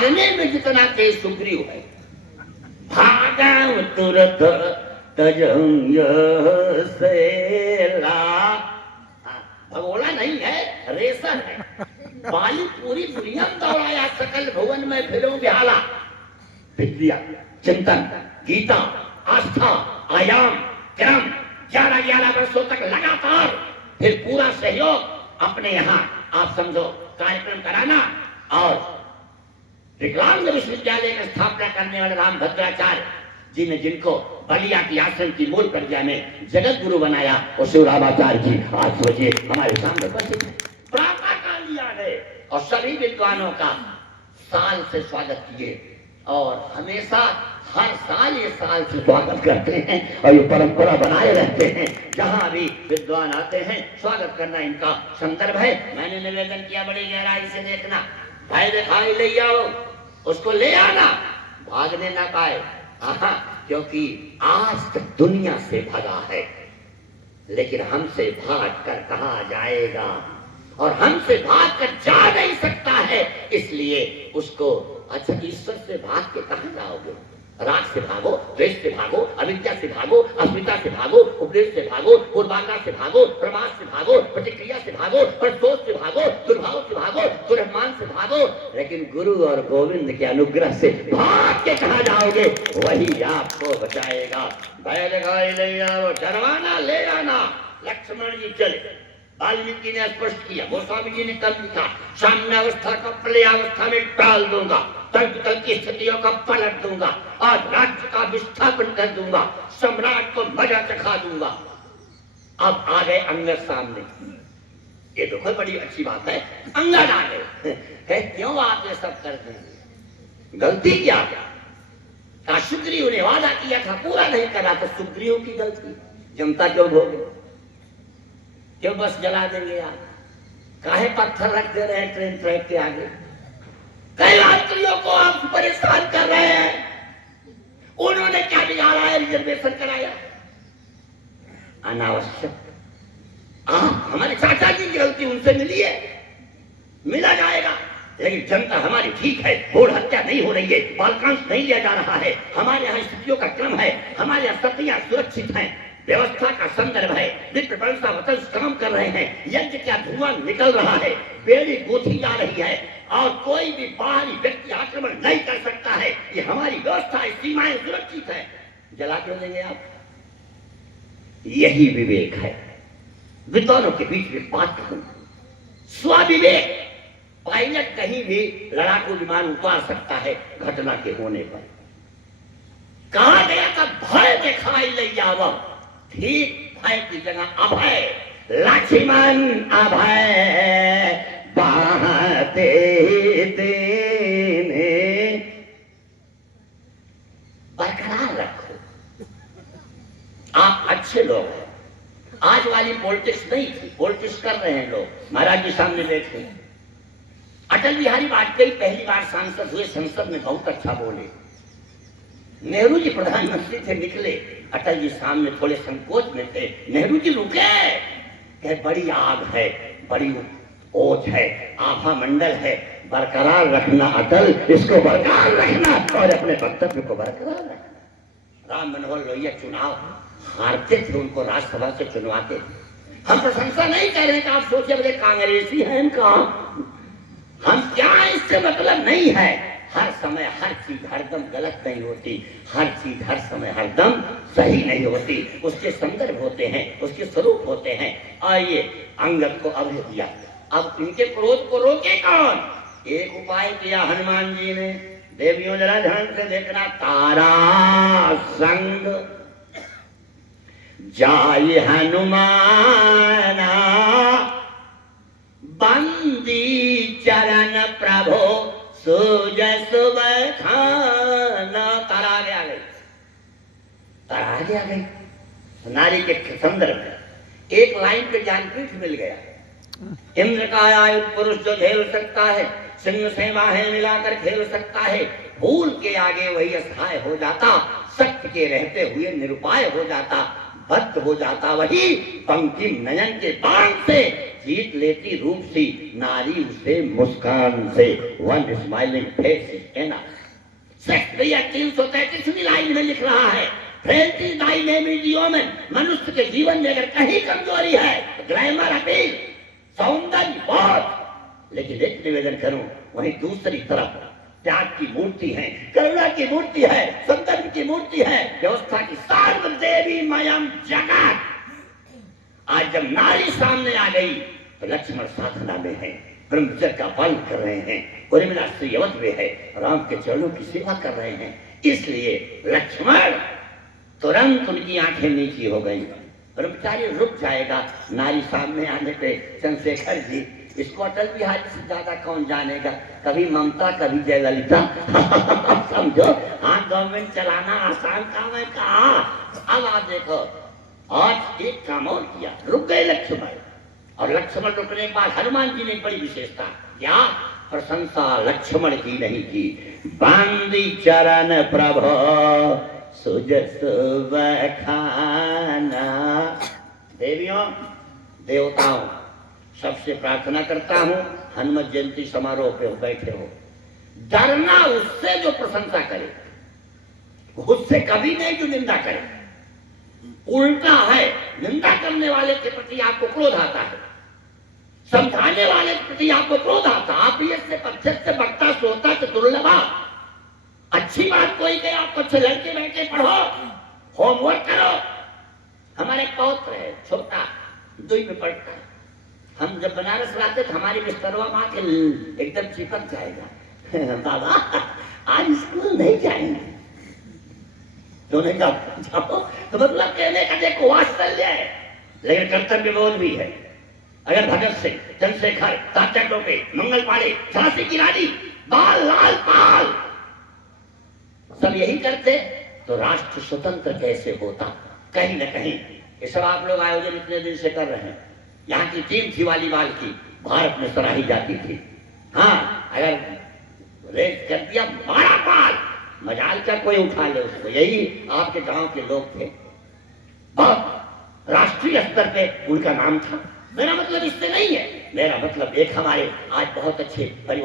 खाने में जितना तेज सुग्रीव है, भागा तुरत तजंग सेला। भगोड़ा नहीं है, रेसर है। बाली पूरी दुनिया में दौड़ाया, सकल भुवन में फिरो बिहाला। विद्या, चिंतन, गीता, आस्था, आयाम, क्रम 11 वर्षों तक लगातार, फिर पूरा सहयोग अपने यहाँ आप समझो कार्यक्रम कराना। और विकलांग विश्वविद्यालय की स्थापना करने वाले रामभद्राचार्य जी ने जिनको बलिया की आश्रम की मूल प्रज्ञा में जगत गुरु बनाया, और शिव रामाचार्य जी आज सोचिए हमारे सामने उपस्थित है। प्रातः काल लिया है और सभी विद्वानों का साल से स्वागत किए, और हमेशा हर साल ये साल से स्वागत करते हैं, और ये परंपरा बनाए रहते हैं। जहां भी विद्वान आते हैं स्वागत करना इनका संदर्भ है। मैंने निवेदन किया बड़ी गहराई से देखना, भाई दिखाई ले आओ, उसको ले आना, भागने ना पाए। क्योंकि आज तक दुनिया से भागा है, लेकिन हमसे भाग कर कहा जाएगा, और हमसे भाग कर जा नहीं सकता है। इसलिए उसको अच्छा ईश्वर से भाग के कहां जाओगे? राग से भागो, द्वेष से भागो, अविद्या से भागो, अस्मिता से भागो, उपदेश से भागो, पूर्वाग्रह से भागो, प्रमाद से भागो, प्रतिक्रिया से भागो, परसोच से भागो, दुर्भाव से भागो, दुरभिमान से भागो। लेकिन गुरु और गोविंद के अनुग्रह से भाग के कहां जाओगे? वही आपको बचाएगा। भय दिखाई ले आओ, डरवाना ले आना। लक्ष्मण जी चले, वाल्मीकि ने स्पष्ट किया, गोस्वामी जी ने कल लिखा, साम्य अवस्था को प्रलय अवस्था में टाल दूंगा, तल की स्थितियों को पलट दूंगा, आज राज्य का विस्थापन कर दूंगा, सम्राट को मजा चखा दूंगा। अब आ गए अंगद सामने, ये देखो बड़ी अच्छी बात है, अंगद आ गए। क्यों आप ये सब कर देंगे? गलती क्या? सुग्रीव ने वादा किया था, पूरा नहीं करा, तो सुग्रीव की गलती, जनता क्यों भोगे? क्यों बस जला देंगे आप? काहे पत्थर रख दे रहे हैं ट्रेन ट्रैक के आगे? कई यात्रियों को आप परेशान कर रहे हैं। उन्होंने क्या बिगाड़ा है? रिजर्वेशन कराया अनावश्यक। हमारे चाचा जी की गलती, उनसे मिलिए, मिला जाएगा। लेकिन जनता हमारी ठीक है, भूल हत्या नहीं हो रही है, बालकांश नहीं लिया जा रहा है, हमारे यहाँ स्थितियों का क्रम है, हमारे यहाँ सतियां सुरक्षित हैं, व्यवस्था का संदर्भ है, वित्त व्यवस्था वतन काम कर रहे हैं, यज्ञ का धुआं निकल रहा है, बेड़ी गूंथी जा रही है, और कोई भी बाहरी व्यक्ति आक्रमण नहीं कर सकता है। ये हमारी व्यवस्था, सीमाएं सुरक्षित है, जला क्यों देंगे आप? यही विवेक है। विद्वानों के बीच में बात करना, स्वविवेक। पायलट कहीं भी लड़ाकू विमान उतार सकता है घटना के होने पर। कहा गया था भय दिखाई ले जाओ, ठीक भय की जगह अभय। लक्ष्मण अभय बाते देने, बरकरार रखो। आप अच्छे लोग हैं, आज वाली पॉलिटिक्स नहीं थी, पॉलिटिक्स कर रहे हैं लोग। महाराज जी सामने बैठे, अटल बिहारी वाजपेयी पहली बार सांसद हुए, संसद में बहुत अच्छा बोले। नेहरू जी प्रधानमंत्री थे, निकले, अटल जी सामने थोड़े संकोच में थे। नेहरू जी रुके, कहे बड़ी आग है, बड़ी ओत है, आभा मंडल है, बरकरार रखना अटल, इसको बरकरार रखना और अपने वक्तव्य को बरकरार रखना। राम मनोहर लोहिया चुनाव हारते थे, उनको राज्यसभा से चुनवाते थे। हम प्रशंसा नहीं कर रहे कि आप सोचे बोले कांग्रेसी है इनका, हम क्या, इससे मतलब नहीं है। हर समय हर चीज हरदम गलत नहीं होती, हर चीज हर समय हरदम सही नहीं होती, उसके संदर्भ होते हैं, उसके स्वरूप होते हैं। आइए, अंगद को अभय दिया, अब इनके क्रोध को रोके कौन? एक उपाय किया हनुमान जी ने। देवियों जरा ध्यान से देखना, तारा संग जाय हनुमाना, बंदी चरण प्रभो सुजस बखाना। तारा आगे आ गई, तारा आगे आ गई। नारी के संदर्भ में एक लाइन पे ज्ञानपीठ मिल गया। इंद्र का आयु पुरुष जो झेल सकता है, सिंह से बाहें मिलाकर खेल सकता है, भूल के आगे वही असहाय हो जाता, सत्य के रहते हुए निरुपाय हो जाता, बद्ध हो जाता वही पंक्ति नयन के बाण से जीत लेती रूप सी नारी उसे मुस्कान से। One smiling face is enough. Shakespeare 333वीं लाइन में लिख रहा है, friend is my name is human. मनुष्य के जीवन में अगर कहीं कमजोरी है तो ग्लैमर अपील, सौंदर्य बहुत। लेकिन एक निवेदन करूं, वहीं दूसरी तरफ त्याग की मूर्ति है, करुणा की मूर्ति है, सौंदर्य की मूर्ति है, व्यवस्था की सर्व देवी मयम जगत। आज जब नारी सामने आ गई तो लक्ष्मण साधना में है, ब्रह्मचर्य का पालन कर रहे हैं, उर्मिला श्रीवत में है, राम के चरणों की सेवा कर रहे हैं। इसलिए लक्ष्मण तुरंत उनकी आंखें नीची हो गई। ब्रह्मचारी रुक जाएगा नारी सामने आने पे। चंद्रशेखर जी, इसको अटल बिहारी से ज्यादा कौन जानेगा, कभी ममता कभी जयललिता। समझो, हाँ गवर्नमेंट चलाना आसान काम है कहा। अब आप देखो, आज एक काम और किया, रुक गए लक्ष्मण। और लक्ष्मण रुकने के बाद हनुमान जी ने बड़ी विशेषता, क्या प्रशंसा लक्ष्मण की नहीं की। बांदी चरण प्रभु सुजस बखाना। देवियों देवताओं, सबसे प्रार्थना करता हूं, हनुमत जयंती समारोह पे बैठे हो, डरना उससे जो प्रशंसा करे, उससे कभी नहीं जो निंदा करे। उल्टा है, निंदा करने वाले के प्रति आपको क्रोध आता है, समझाने वाले के प्रति आपको क्रोध आता। आप ये से पक्षे से बक्ता सोता से दुर्लभा। अच्छी बात कोई कहे, आप अच्छे लड़के बैठे पढ़ो, होमवर्क करो। हमारे पौत्र है छोटा, 2 में पढ़ता है। हम जब बनारस लाते तो हमारी बिस्तरवा माँ के एकदम चिपक जाएगा, बाबा आज स्कूल नहीं जाएंगे। तो नहीं जाओ, तो मतलब कहने का देखो वात्सल्य है, लेकिन कर्तव्य बोध भी है। अगर भगत सिंह, चंद्रशेखर, तात्या टोपे, मंगल पांडे, झांसी की रानी, बाल लाल पाल सब यही करते तो राष्ट्र स्वतंत्र कैसे होता। कहीं न कहीं ये सब आप लोग आयोजन इतने दिन से कर रहे हैं। यहाँ की टीम थी वॉलीबॉल की, भारत में सराही जाती थी। हाँ, अगर रेस कर दिया 12 पाल, मजाल का कोई उठा ले उसको। यही आपके गांव के लोग थे, बहुत राष्ट्रीय स्तर पे उनका नाम था। मेरा मतलब इससे नहीं है, मेरा मतलब एक हमारे आज बहुत अच्छे परिवार